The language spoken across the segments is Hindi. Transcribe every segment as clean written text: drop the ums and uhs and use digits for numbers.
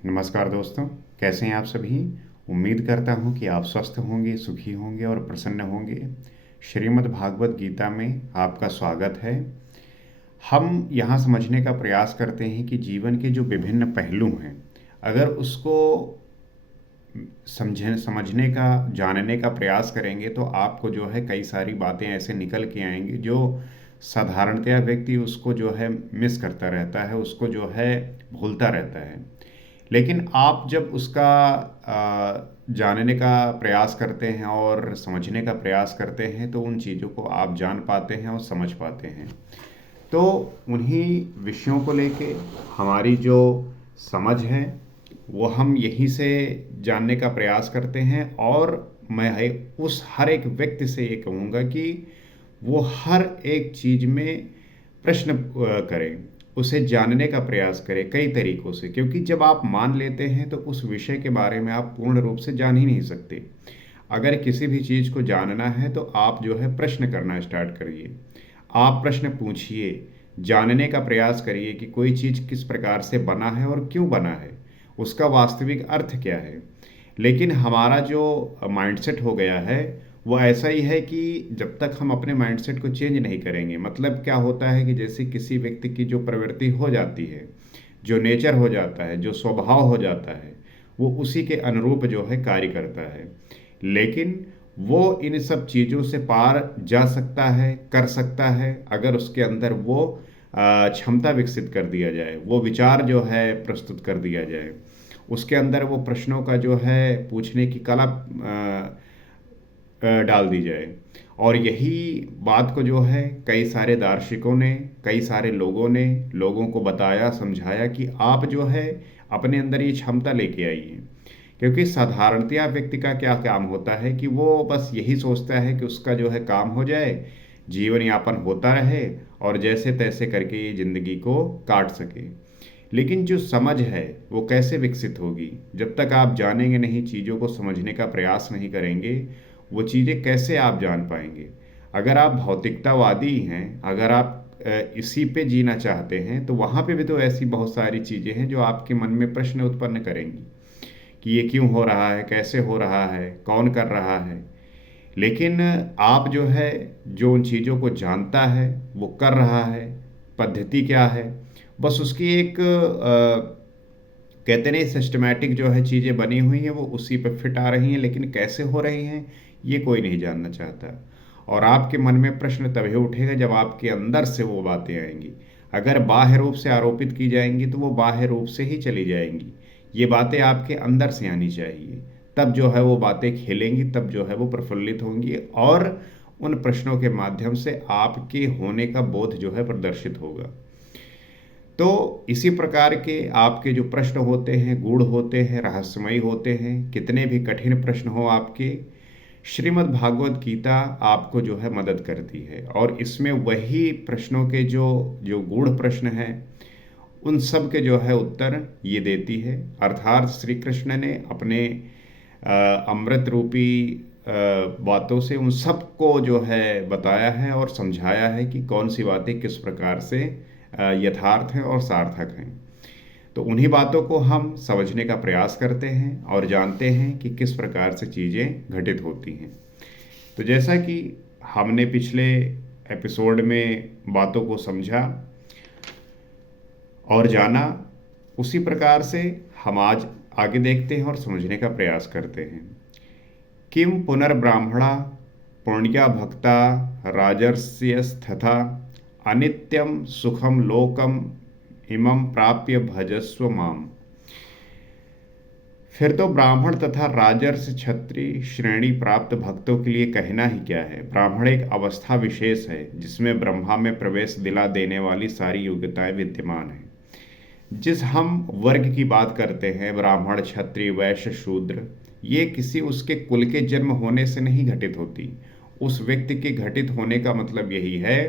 नमस्कार दोस्तों, कैसे हैं आप सभी। उम्मीद करता हूं कि आप स्वस्थ होंगे, सुखी होंगे और प्रसन्न होंगे। श्रीमद् भागवत गीता में आपका स्वागत है। हम यहाँ समझने का प्रयास करते हैं कि जीवन के जो विभिन्न पहलू हैं, अगर उसको समझने का, जानने का प्रयास करेंगे तो आपको जो है कई सारी बातें ऐसे निकल के आएंगी जो साधारणतया व्यक्ति उसको जो है मिस करता रहता है, उसको जो है भूलता रहता है। लेकिन आप जब उसका जानने का प्रयास करते हैं और समझने का प्रयास करते हैं तो उन चीज़ों को आप जान पाते हैं और समझ पाते हैं। तो उन्हीं विषयों को लेके हमारी जो समझ है वो हम यहीं से जानने का प्रयास करते हैं। और मैं उस हर एक व्यक्ति से ये कहूँगा कि वो हर एक चीज़ में प्रश्न करें, उसे जानने का प्रयास करें कई तरीकों से, क्योंकि जब आप मान लेते हैं तो उस विषय के बारे में आप पूर्ण रूप से जान ही नहीं सकते। अगर किसी भी चीज़ को जानना है तो आप जो है प्रश्न करना स्टार्ट करिए। आप प्रश्न पूछिए, जानने का प्रयास करिए कि कोई चीज़ किस प्रकार से बना है और क्यों बना है, उसका वास्तविक अर्थ क्या है। लेकिन हमारा जो माइंडसेट हो गया है वो ऐसा ही है कि जब तक हम अपने माइंडसेट को चेंज नहीं करेंगे, मतलब क्या होता है कि जैसे किसी व्यक्ति की जो प्रवृत्ति हो जाती है, जो नेचर हो जाता है, जो स्वभाव हो जाता है, वो उसी के अनुरूप जो है कार्य करता है। लेकिन वो इन सब चीज़ों से पार जा सकता है, कर सकता है, अगर उसके अंदर वो क्षमता विकसित कर दिया जाए, वो विचार जो है प्रस्तुत कर दिया जाए, उसके अंदर वो प्रश्नों का जो है पूछने की कला डाल दी जाए। और यही बात को जो है कई सारे दार्शनिकों ने, कई सारे लोगों ने लोगों को बताया, समझाया कि आप जो है अपने अंदर ये क्षमता लेके आइए। क्योंकि साधारणतया व्यक्ति का क्या काम होता है कि वो बस यही सोचता है कि उसका जो है काम हो जाए, जीवन यापन होता रहे और जैसे तैसे करके ये ज़िंदगी को काट सके। लेकिन जो समझ है वो कैसे विकसित होगी, जब तक आप जानेंगे नहीं, चीज़ों को समझने का प्रयास नहीं करेंगे, वो चीज़ें कैसे आप जान पाएंगे। अगर आप भौतिकतावादी हैं, अगर आप इसी पे जीना चाहते हैं, तो वहाँ पे भी तो ऐसी बहुत सारी चीज़ें हैं जो आपके मन में प्रश्न उत्पन्न करेंगी कि ये क्यों हो रहा है, कैसे हो रहा है, कौन कर रहा है। लेकिन आप जो है, जो उन चीज़ों को जानता है, वो कर रहा है, पद्धति क्या है, बस उसकी एक कहते नहीं सिस्टमैटिक जो है चीज़ें बनी हुई हैं, वो उसी पे फिट आ रही हैं, लेकिन कैसे हो रही हैं ये कोई नहीं जानना चाहता। और आपके मन में प्रश्न तभी उठेगा जब आपके अंदर से वो बातें आएंगी। अगर बाह्य रूप से आरोपित की जाएंगी तो वो बाह्य रूप से ही चली जाएंगी। ये बातें आपके अंदर से आनी चाहिए, तब जो है वो बातें खेलेंगी, तब जो है वो प्रफुल्लित होंगी और उन प्रश्नों के माध्यम से आपके होने का बोध जो है प्रदर्शित होगा। तो इसी प्रकार के आपके जो प्रश्न होते हैं, गूढ़ होते हैं, रहस्यमयी होते हैं, कितने भी कठिन प्रश्न हो आपके, श्रीमद् भागवत गीता आपको जो है मदद करती है। और इसमें वही प्रश्नों के जो जो गूढ़ प्रश्न हैं, उन सब के जो है उत्तर ये देती है। अर्थात श्री कृष्ण ने अपने अमृत रूपी बातों से उन सबको जो है बताया है और समझाया है कि कौन सी बातें किस प्रकार से यथार्थ हैं और सार्थक हैं। तो उन्हीं बातों को हम समझने का प्रयास करते हैं और जानते हैं कि किस प्रकार से चीज़ें घटित होती हैं। तो जैसा कि हमने पिछले एपिसोड में बातों को समझा और जाना, उसी प्रकार से हम आज आगे देखते हैं और समझने का प्रयास करते हैं। किम पुनर्ब्राह्मणा पुण्या भक्ता राजर्षयस्तथा अनित्यम सुखम लोकम इमं प्राप्य भजस्व माम। फिर तो ब्राह्मण तथा राजर्ष क्षत्रिय श्रेणी प्राप्त भक्तों के लिए कहना ही क्या है। ब्राह्मण एक अवस्था विशेष है जिसमें ब्रह्मा में प्रवेश दिला देने वाली सारी योग्यताएं विद्यमान हैं। जिस हम वर्ग की बात करते हैं, ब्राह्मण, क्षत्रिय, वैश्य, शूद्र, ये किसी उसके कुल के जन्म होने से नहीं घटित होती। उस व्यक्ति के घटित होने का मतलब यही है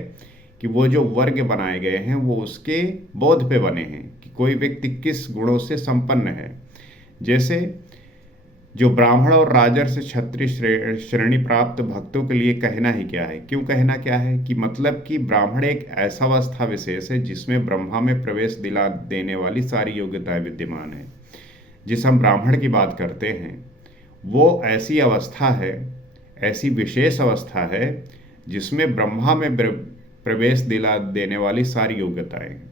कि वो जो वर्ग बनाए गए हैं वो उसके बोध पे बने हैं कि कोई व्यक्ति किस गुणों से संपन्न है। जैसे जो ब्राह्मण और राजर्ष क्षत्रिय श्रेणी प्राप्त भक्तों के लिए कहना ही क्या है, क्यों कहना क्या है, कि मतलब कि ब्राह्मण एक ऐसा अवस्था विशेष है जिसमें ब्रह्मा में प्रवेश दिला देने वाली सारी योग्यताएं विद्यमान है। जिस हम ब्राह्मण की बात करते हैं, वो ऐसी अवस्था है, ऐसी विशेष अवस्था है जिसमें ब्रह्मा में प्रवेश दिला देने वाली सारी योग्यताएं हैं।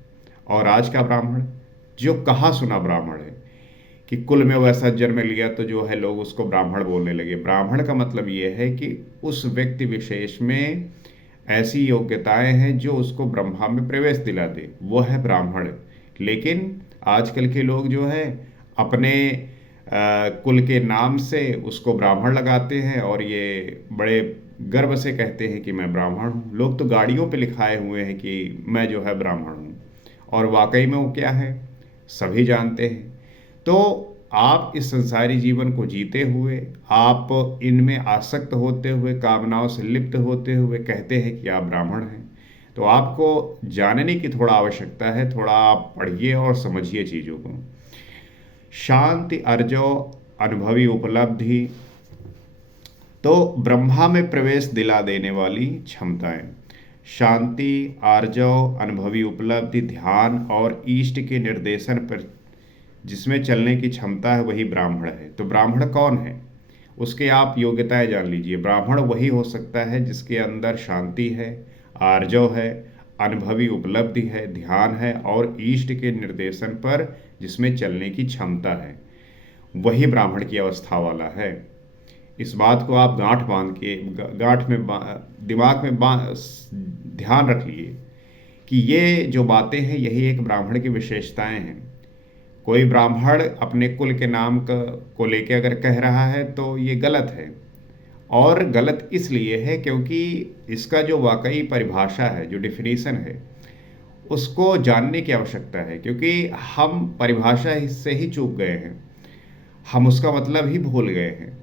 और आज का ब्राह्मण, जो कहा सुना ब्राह्मण है कि कुल में वैसा जन्म लिया तो जो है लोग उसको ब्राह्मण बोलने लगे। ब्राह्मण का मतलब ये है कि उस व्यक्ति विशेष में ऐसी योग्यताएं हैं जो उसको ब्रह्मा में प्रवेश दिला दे, वो है ब्राह्मण। लेकिन आजकल के लोग जो है अपने कुल के नाम से उसको ब्राह्मण लगाते हैं और ये बड़े गर्व से कहते हैं कि मैं ब्राह्मण हूँ। लोग तो गाड़ियों पे लिखाए हुए हैं कि मैं जो है ब्राह्मण हूँ, और वाकई में वो क्या है सभी जानते हैं। तो आप इस संसारी जीवन को जीते हुए, आप इनमें आसक्त होते हुए, कामनाओं से लिप्त होते हुए कहते हैं कि आप ब्राह्मण हैं, तो आपको जानने की थोड़ा आवश्यकता है। थोड़ा आप पढ़िए और समझिए चीज़ों को। शांति अर्जो अनुभवी उपलब्धि, तो ब्रह्मा में प्रवेश दिला देने वाली क्षमताएं, शांति, आर्जव, अनुभवी उपलब्धि, ध्यान और इष्ट के निर्देशन पर जिसमें चलने की क्षमता है, वही ब्राह्मण है। तो ब्राह्मण कौन है, उसके आप योग्यताएं जान लीजिए। ब्राह्मण वही हो सकता है जिसके अंदर शांति है, आर्जव है, अनुभवी उपलब्धि है, ध्यान है और इष्ट के निर्देशन पर जिसमें चलने की क्षमता है, वही ब्राह्मण की अवस्था वाला है। इस बात को आप गांठ बांध के गांठ में दिमाग में ध्यान रख लिए कि ये जो बातें हैं यही एक ब्राह्मण की विशेषताएं हैं। कोई ब्राह्मण अपने कुल के नाम को लेके अगर कह रहा है तो ये गलत है, और गलत इसलिए है क्योंकि इसका जो वाकई परिभाषा है, जो डिफिनीशन है, उसको जानने की आवश्यकता है। क्योंकि हम परिभाषा से ही चूक गए हैं, हम उसका मतलब ही भूल गए हैं,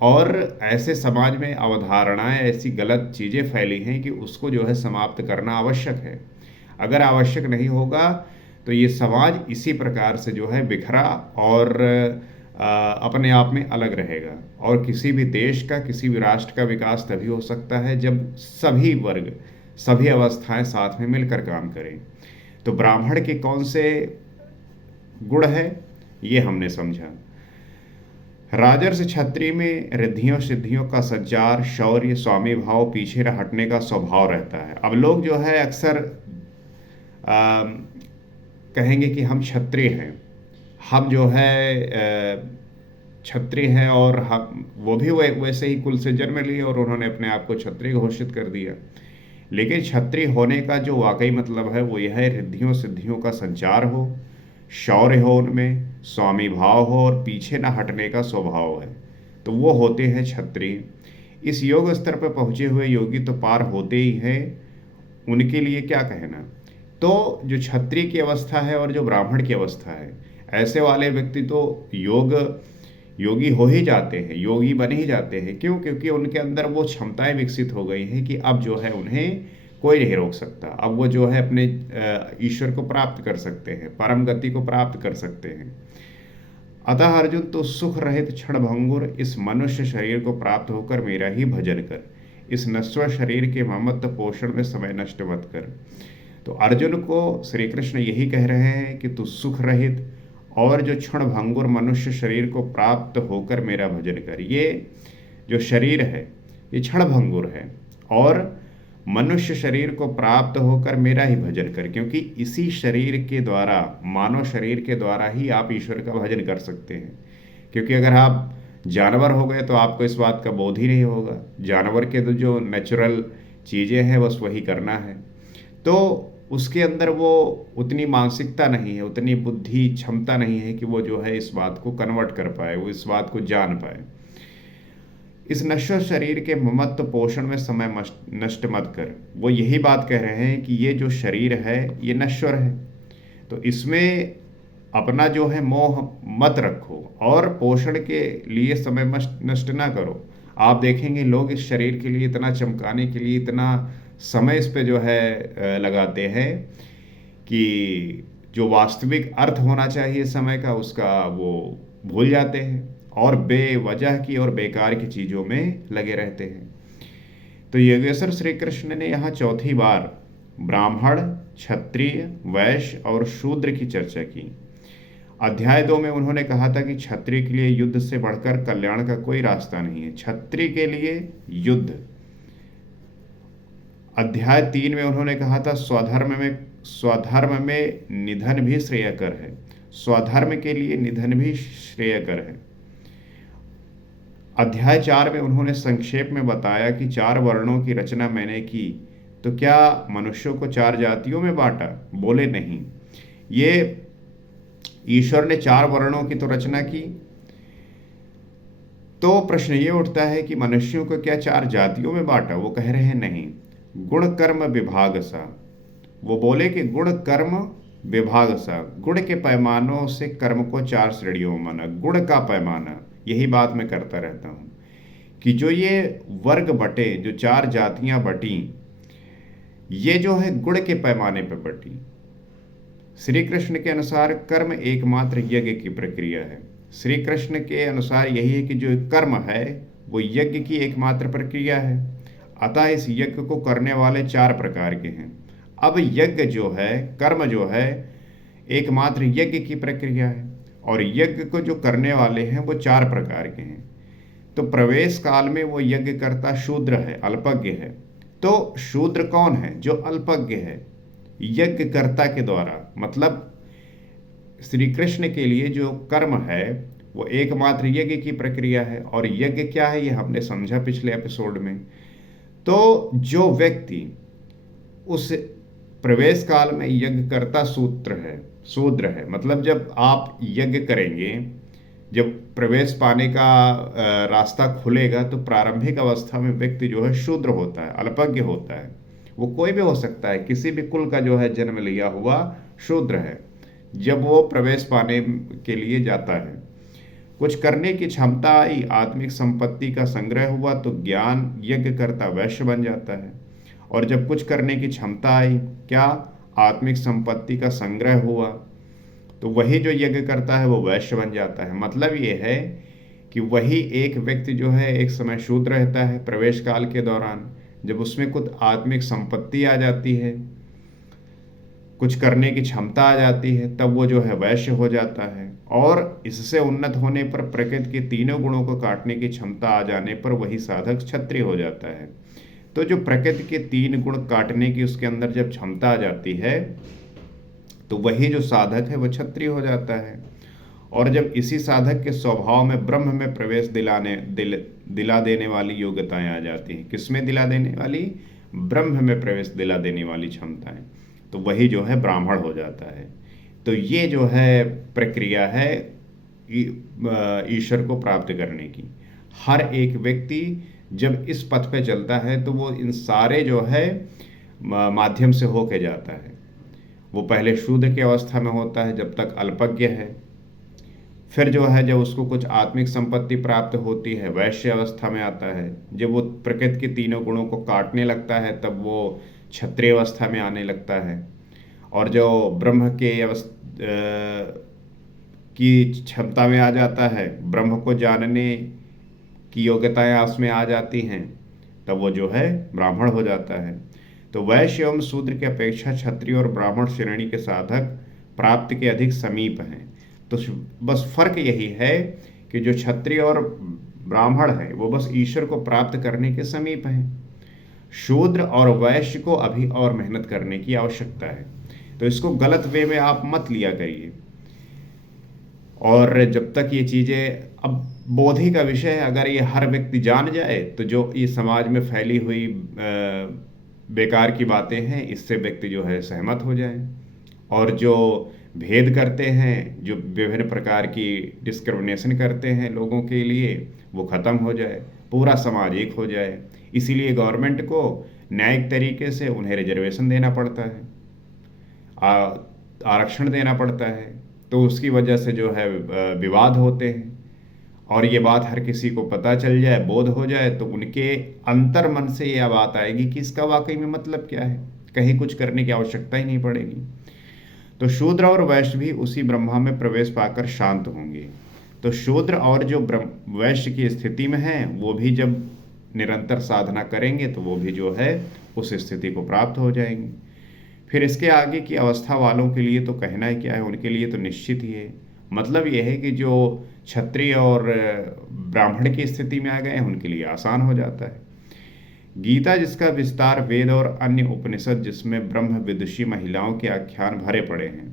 और ऐसे समाज में अवधारणाएं, ऐसी गलत चीज़ें फैली हैं कि उसको जो है समाप्त करना आवश्यक है। अगर आवश्यक नहीं होगा तो ये समाज इसी प्रकार से जो है बिखरा और अपने आप में अलग रहेगा। और किसी भी देश का, किसी भी राष्ट्र का विकास तभी हो सकता है जब सभी वर्ग, सभी अवस्थाएं साथ में मिलकर काम करें। तो ब्राह्मण के कौन से गुण है ये हमने समझा। राजर्षि क्षत्रिय में रिद्धियों सिद्धियों का संचार, शौर्य, स्वामी भाव, पीछे न हटने का स्वभाव रहता है। अब लोग जो है अक्सर कहेंगे कि हम क्षत्रिय हैं, हम जो है क्षत्रिय हैं, और हम वो भी वैसे ही कुल से जन्म लिए और उन्होंने अपने आप को क्षत्रिय घोषित कर दिया। लेकिन क्षत्रिय होने का जो वाकई मतलब है वो यह है रिद्धियों सिद्धियों का संचार हो, शौर्य हो, उनमें स्वामी भाव हो और पीछे न हटने का स्वभाव है, तो वो होते हैं क्षत्रिय। इस योग स्तर पर पहुँचे हुए योगी तो पार होते ही हैं, उनके लिए क्या कहना। तो जो क्षत्रिय की अवस्था है और जो ब्राह्मण की अवस्था है, ऐसे वाले व्यक्ति तो योगी हो ही जाते हैं, योगी बन ही जाते हैं। क्यों? क्योंकि उनके अंदर वो क्षमताएं विकसित हो गई हैं कि अब जो है उन्हें कोई नहीं रोक सकता। अब वो जो है अपने ईश्वर को प्राप्त कर सकते हैं, परम गति को प्राप्त कर सकते हैं। अतः अर्जुन, तो सुख रहित क्षण भंगुर इस मनुष्य शरीर को प्राप्त होकर मेरा ही भजन कर, इस नश्वर शरीर के ममत्व पोषण में समय नष्ट मत कर। तो अर्जुन को श्री कृष्ण यही कह रहे हैं कि तू सुख रहित और जो क्षण भंगुर मनुष्य शरीर को प्राप्त होकर मेरा भजन कर। ये जो शरीर है ये क्षण भंगुर है, और मनुष्य शरीर को प्राप्त होकर मेरा ही भजन कर, क्योंकि इसी शरीर के द्वारा, मानव शरीर के द्वारा ही आप ईश्वर का भजन कर सकते हैं। क्योंकि अगर आप जानवर हो गए तो आपको इस बात का बोध ही नहीं होगा। जानवर के तो जो नेचुरल चीज़ें हैं बस वही करना है, तो उसके अंदर वो उतनी मानसिकता नहीं है, उतनी बुद्धि क्षमता नहीं है कि वो जो है इस बात को कन्वर्ट कर पाए, वो इस बात को जान पाए। इस नश्वर शरीर के ममत्व पोषण में समय नष्ट मत कर। वो यही बात कह रहे हैं कि ये जो शरीर है ये नश्वर है, तो इसमें अपना जो है मोह मत रखो और पोषण के लिए समय नष्ट ना करो। आप देखेंगे लोग इस शरीर के लिए इतना चमकाने के लिए इतना समय इस पे जो है लगाते हैं कि जो वास्तविक अर्थ होना चाहिए समय का उसका वो भूल जाते हैं, और बेवजह की और बेकार की चीज़ों में लगे रहते हैं। तो योगेश्वर श्री कृष्ण ने यहाँ चौथी बार ब्राह्मण, क्षत्रिय, वैश्य और शूद्र की चर्चा की। अध्याय 2 में उन्होंने कहा था कि क्षत्रिय के लिए युद्ध से बढ़कर कल्याण का कोई रास्ता नहीं है। क्षत्रिय के लिए युद्ध। अध्याय 3 में उन्होंने कहा था स्वधर्म में निधन भी श्रेयकर है। स्वधर्म के लिए निधन भी श्रेयकर है। अध्याय 4 में उन्होंने संक्षेप में बताया कि 4 वर्णों की रचना मैंने की, तो क्या मनुष्यों को 4 जातियों में बांटा? बोले नहीं, ये ईश्वर ने 4 वर्णों की तो रचना की। तो प्रश्न ये उठता है कि मनुष्यों को क्या 4 जातियों में बांटा? वो कह रहे हैं नहीं, गुण कर्म विभाग सा। वो बोले कि गुण कर्म विभाग सा, गुण के पैमानों से कर्म को 4 श्रेणियों में माना। गुण का पैमाना, यही बात मैं करता रहता हूँ कि जो ये वर्ग बटे, जो 4 जातियां बटी, ये जो है गुण के पैमाने पर बटी। श्री कृष्ण के अनुसार कर्म एकमात्र यज्ञ की प्रक्रिया है। श्री कृष्ण के अनुसार यही है कि जो कर्म है वो यज्ञ की एकमात्र प्रक्रिया है। अतः इस यज्ञ को करने वाले 4 प्रकार के हैं। अब यज्ञ जो है, कर्म जो है, एकमात्र यज्ञ की प्रक्रिया है, और यज्ञ को जो करने वाले हैं वो 4 प्रकार के हैं। तो प्रवेश काल में वो यज्ञ करता शूद्र है, अल्पज्ञ है। तो शूद्र कौन है? जो अल्पज्ञ है यज्ञ कर्ता के द्वारा। मतलब श्री कृष्ण के लिए जो कर्म है वो एकमात्र यज्ञ की प्रक्रिया है। और यज्ञ क्या है ये हमने समझा पिछले एपिसोड में। तो जो व्यक्ति उस प्रवेश काल में यज्ञ करता शूद्र है। मतलब जब आप यज्ञ करेंगे, जब प्रवेश पाने का रास्ता खुलेगा, तो प्रारंभिक अवस्था में व्यक्ति जो है शूद्र होता है, अल्पज्ञ होता है। वो कोई भी हो सकता है, किसी भी कुल का जो है जन्म लिया हुआ शूद्र है। जब वो प्रवेश पाने के लिए जाता है, कुछ करने की क्षमता आई, आत्मिक संपत्ति का संग्रह हुआ, तो ज्ञान यज्ञ करता वैश्य बन जाता है। और जब कुछ करने की क्षमता आई, क्या? आत्मिक संपत्ति का संग्रह हुआ, तो वही जो यज्ञ करता है वो वैश्य बन जाता है। मतलब ये है कि वही एक व्यक्ति जो है एक समय शूद्र रहता है प्रवेश काल के दौरान। जब उसमें कुछ आत्मिक संपत्ति आ जाती है, कुछ करने की क्षमता आ जाती है, तब वो जो है वैश्य हो जाता है। और इससे उन्नत होने पर, प्रकृति के तीनों गुणों को काटने की क्षमता आ जाने पर, वही साधक क्षत्रिय हो जाता है। तो जो प्रकृति के 3 गुण काटने की उसके अंदर जब क्षमता आ जाती है, तो वही जो साधक है वो क्षत्रिय हो जाता है। और जब इसी साधक के स्वभाव में ब्रह्म में प्रवेश दिला देने वाली योग्यताएं आ जाती हैं। किसमें दिला देने वाली? ब्रह्म में प्रवेश दिला देने वाली क्षमताएं, तो वही जो है ब्राह्मण हो जाता है। तो ये जो है प्रक्रिया है ईश्वर को प्राप्त करने की। हर एक व्यक्ति जब इस पथ पे चलता है तो वो इन सारे जो है माध्यम से होके जाता है। वो पहले शूद्र की अवस्था में होता है जब तक अल्पज्ञ है, फिर जो है जब उसको कुछ आत्मिक संपत्ति प्राप्त होती है वैश्य अवस्था में आता है। जब वो प्रकृति के तीनों गुणों को काटने लगता है तब वो क्षत्रिय अवस्था में आने लगता है। और जो ब्रह्म के की क्षमता में आ जाता है, ब्रह्म को जानने की योग्यताएं उसमें आ जाती हैं, तब वो जो है ब्राह्मण हो जाता है। तो वैश्य एवं शूद्र की अपेक्षा क्षत्रिय और ब्राह्मण श्रेणी के साधक प्राप्ति के अधिक समीप हैं। तो बस फर्क यही है कि जो क्षत्रिय और ब्राह्मण है वो बस ईश्वर को प्राप्त करने के समीप हैं। शूद्र और वैश्य को अभी और मेहनत करने की आवश्यकता है। तो इसको गलत वे में आप मत लिया करिए। और जब तक ये चीज़ें, अब बोधि का विषय है, अगर ये हर व्यक्ति जान जाए तो जो ये समाज में फैली हुई बेकार की बातें हैं इससे व्यक्ति जो है सहमत हो जाए, और जो भेद करते हैं, जो विभिन्न प्रकार की डिस्क्रिमिनेशन करते हैं लोगों के लिए, वो ख़त्म हो जाए, पूरा समाज एक हो जाए। इसीलिए गवर्नमेंट को न्यायिक तरीके से उन्हें रिजर्वेशन देना पड़ता है, आरक्षण देना पड़ता है। तो उसकी वजह से जो है विवाद होते हैं, और ये बात हर किसी को पता चल जाए, बोध हो जाए, तो उनके अंतर मन से यह बात आएगी कि इसका वाकई में मतलब क्या है, कहीं कुछ करने की आवश्यकता ही नहीं पड़ेगी। तो शूद्र और वैश्य भी उसी ब्रह्मा में प्रवेश पाकर शांत होंगे। तो शूद्र और जो वैश्य की स्थिति में है वो भी जब निरंतर साधना करेंगे तो वो भी जो है उस स्थिति को प्राप्त हो जाएंगे। फिर इसके आगे की अवस्था वालों के लिए तो कहना ही क्या है, उनके लिए तो निश्चित ही है। मतलब यह है कि जो क्षत्रिय और ब्राह्मण की स्थिति में आ गए हैं उनके लिए आसान हो जाता है। गीता जिसका विस्तार वेद और अन्य उपनिषद जिसमें ब्रह्म विदुषी महिलाओं के आख्यान भरे पड़े हैं,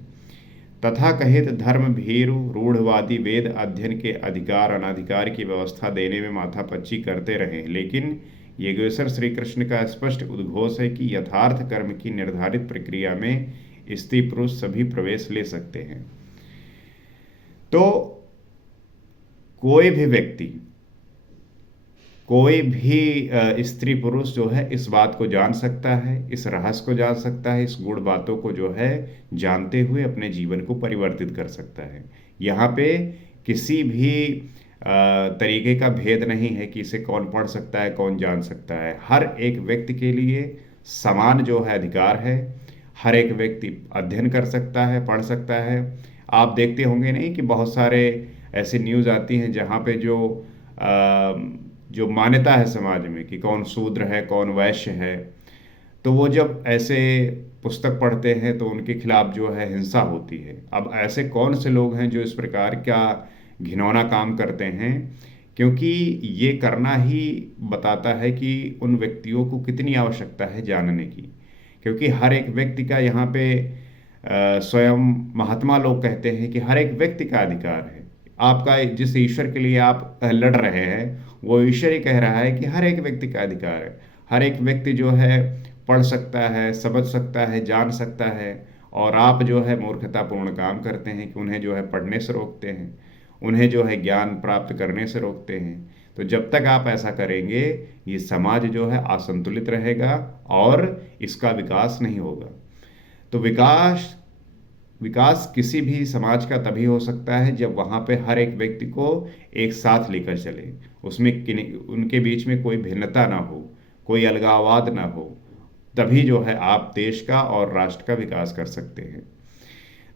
तथा कहित धर्म भीरु रूढ़वादी वेद अध्ययन के अधिकार अनाधिकार की व्यवस्था देने में माथापच्ची करते रहे, लेकिन योगेश्वर श्री कृष्ण का स्पष्ट उद्घोष है कि यथार्थ कर्म की निर्धारित प्रक्रिया में स्त्री पुरुष सभी प्रवेश ले सकते हैं। तो कोई भी व्यक्ति, कोई भी स्त्री पुरुष जो है इस बात को जान सकता है, इस रहस्य को जान सकता है, इस गुड़ बातों को जो है जानते हुए अपने जीवन को परिवर्तित कर सकता है। यहाँ पे किसी भी तरीके का भेद नहीं है कि इसे कौन पढ़ सकता है, कौन जान सकता है। हर एक व्यक्ति के लिए समान जो है अधिकार है। हर एक व्यक्ति अध्ययन कर सकता है, पढ़ सकता है। आप देखते होंगे नहीं कि बहुत सारे ऐसी न्यूज़ आती हैं जहाँ पे जो मान्यता है समाज में कि कौन शूद्र है, कौन वैश्य है, तो वो जब ऐसे पुस्तक पढ़ते हैं तो उनके खिलाफ जो है हिंसा होती है। अब ऐसे कौन से लोग हैं जो इस प्रकार का घिनौना काम करते हैं, क्योंकि ये करना ही बताता है कि उन व्यक्तियों को कितनी आवश्यकता है जानने की। क्योंकि हर एक व्यक्ति का यहाँ पे स्वयं महात्मा लोग कहते हैं कि हर एक व्यक्ति का अधिकार है। आपका जिस ईश्वर के लिए आप लड़ रहे हैं वो ईश्वर ही कह रहा है कि हर एक व्यक्ति का अधिकार है। हर एक व्यक्ति जो है पढ़ सकता है, समझ सकता है, जान सकता है। और आप जो है मूर्खतापूर्ण काम करते हैं कि उन्हें जो है पढ़ने से रोकते हैं, उन्हें जो है ज्ञान प्राप्त करने से रोकते हैं। तो जब तक आप ऐसा करेंगे ये समाज जो है असंतुलित रहेगा और इसका विकास नहीं होगा। तो विकास किसी भी समाज का तभी हो सकता है जब वहाँ पे हर एक व्यक्ति को एक साथ लेकर चले, उसमें उनके बीच में कोई भिन्नता ना हो, कोई अलगाववाद ना हो। तभी जो है आप देश का और राष्ट्र का विकास कर सकते हैं।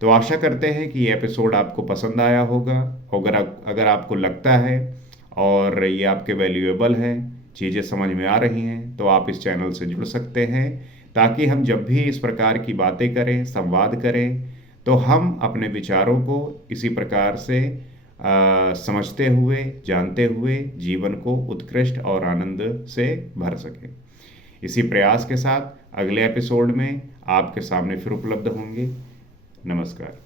तो आशा करते हैं कि ये एपिसोड आपको पसंद आया होगा। अगर आपको लगता है और ये आपके वैल्यूएबल है, चीज़ें समझ में आ रही हैं, तो आप इस चैनल से जुड़ सकते हैं, ताकि हम जब भी इस प्रकार की बातें करें, संवाद करें, तो हम अपने विचारों को इसी प्रकार से समझते हुए, जानते हुए जीवन को उत्कृष्ट और आनंद से भर सकें। इसी प्रयास के साथ अगले एपिसोड में आपके सामने फिर उपलब्ध होंगे। नमस्कार।